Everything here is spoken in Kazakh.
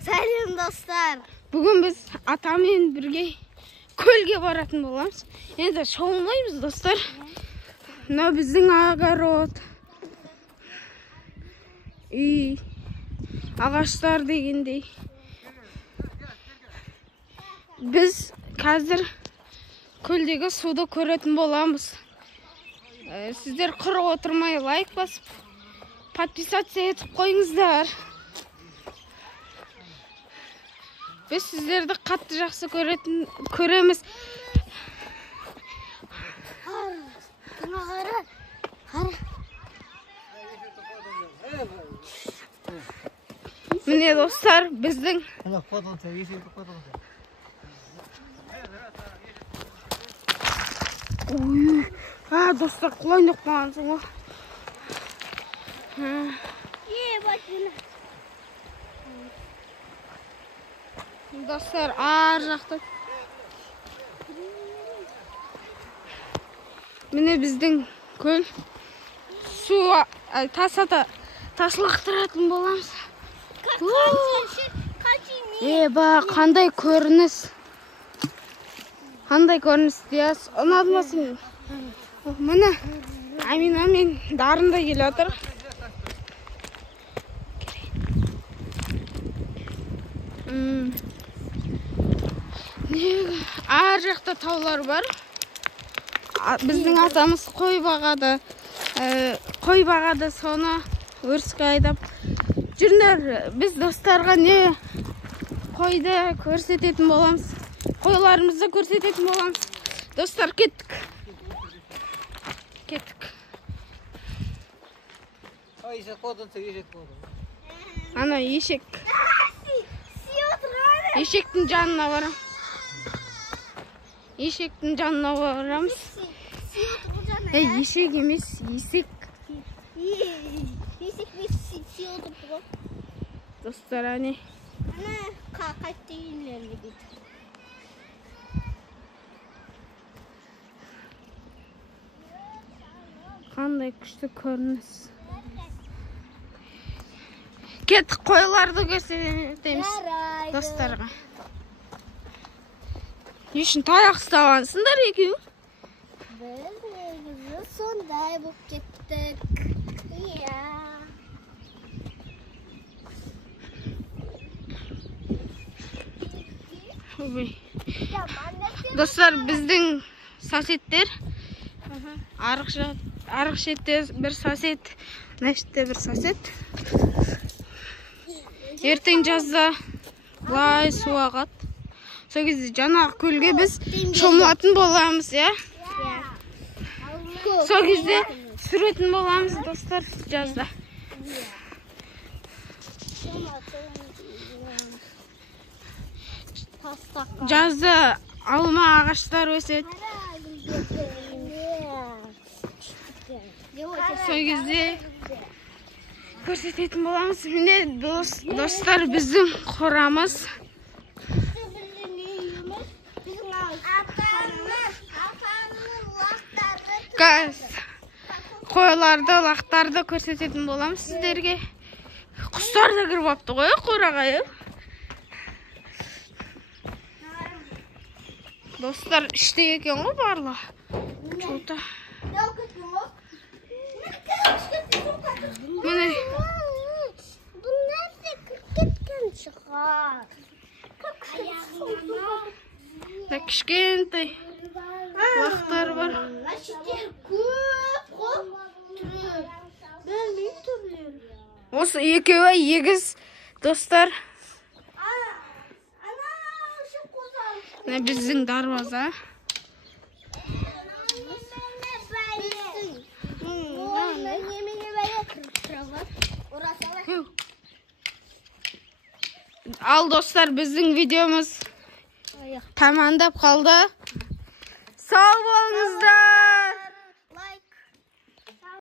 Selam dostlar. Bugün biz atamın birge kölge barатын bolamız. Енді шомылмаймыз dostlar. Мына біздің огород. Үй, ағаштар дегендей. Біз қазір көлдегі суды көретін боламыз. Сіздер құр отырмай лайк басып, подписация етіп қойыңыздар. Biz sizleri de katlı жақсы көреміз. Mine dostlar біздің dostlar құлайын деп қалғансың ғой. Dostlar ağır жақта. Mine біздің көл су тасылақтыратын боламыз. Ба, қандай көрініс. Қандай көрініс дейсіз. Ұнады ма сен? Міне Амина мен дарында келе отыр. Ар жақта таулар бар. Біздің атамыз қой бағады, соны өріске айдап жүрдер. Біз достарға не қойды көрсететін боламыз. Қойларымызды көрсететін боламыз. Достар, кеттік. Ана ешек. Ешектің жанына барам. Ешектің жанына барамыз. Ешек емес, есек. Есек емес, сиотыр ғой. Достар, әне. Қайтты үйінлеріне кетті. Қандай күшті көрініс. Кеттік, қойларды көрсетеміз достарға. Не үшін таяқ ұстағансыңдар екеуің? Біз негізі сондай болып кеттік. Достар, біздің соседтер арық шетте бір сосед, мына шетте бір сосед. Ертең жазда лай су ағады. Сол кезде жаңағы көлге біз шомылатын боламыз, иә? Сол кезде сүретін боламыз, достар, жазда. Жазда алма ағаштар өседі. Сол кезде көрсететін боламыз. Міне достар, біздің қорамыз. Қойларды, лақтарды көрсететін боламыз сіздерге. Құстар да кіріп апты ғой, қораға. Достар, іште екен ғой барлығы. Çoğuта. Міне. Bunlar da kırketken çıkar. Кішкентай лақтар бар. Осы екеуі егіз достар. Біздің дарбаза. Ал достар, біздің видеомыз тамамдап қалды. Сау болыңыздар.